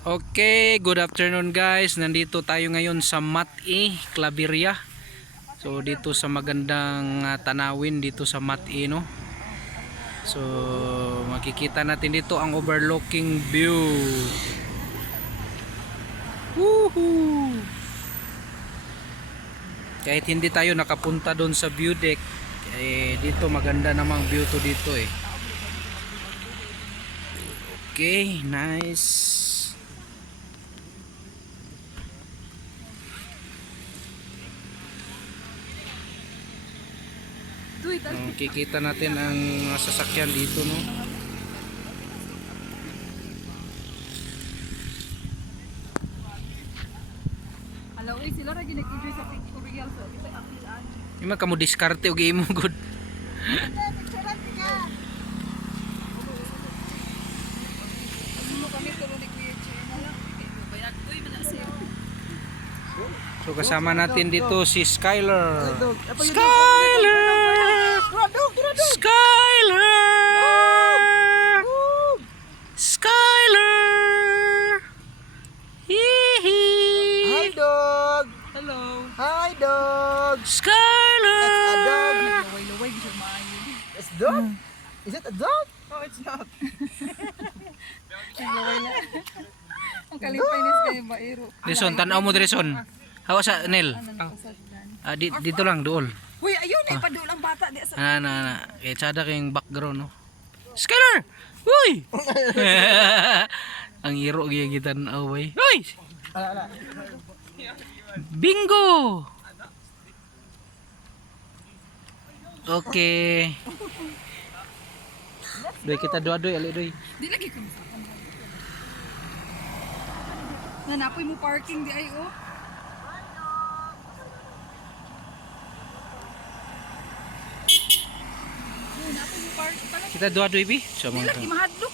Okay, good afternoon guys. Nandito tayo ngayon sa Mat-E, Claveria. So dito sa magandang tanawin dito sa Mat-E, no. So makikita natin dito ang overlooking view. Woohoo! Kahit hindi tayo nakapunta doon sa view deck, dito maganda namang view to dito eh. Okay, nice. Kikita natin ang sasakyan dito, no. Hello, sila ra ginag-enjoy sa pictorial so kita apilan. Ima kamo diskarte og imo good. Ano kami tulo ni Kuya Che na lang. Bayag ko man na siya. So kasama natin dito si Skyler. Skyler! Skyler! Hee-hee! Hi dog! Hello. Hi dog! Skyler! That's a dog! Luway-luway siya maayo. It's dog? Is it a dog? Oh, it's not. Luway na. Ang kalipay kayo baero. Dison, tanaw mo Dison. Hawa sa Nel. Dito lang, dool. Uy, ayun eh, padulang bata di sa. Kaya tsada kayong background, no? Skyler! Uy! Ang iro gigitan away. Uy! Bingo! Okay. Doy kita doy ali doy. Di lagi ko sa. Nanapoy mo parking di ay oh. Kita doy bi. So Di lagi mahadlok.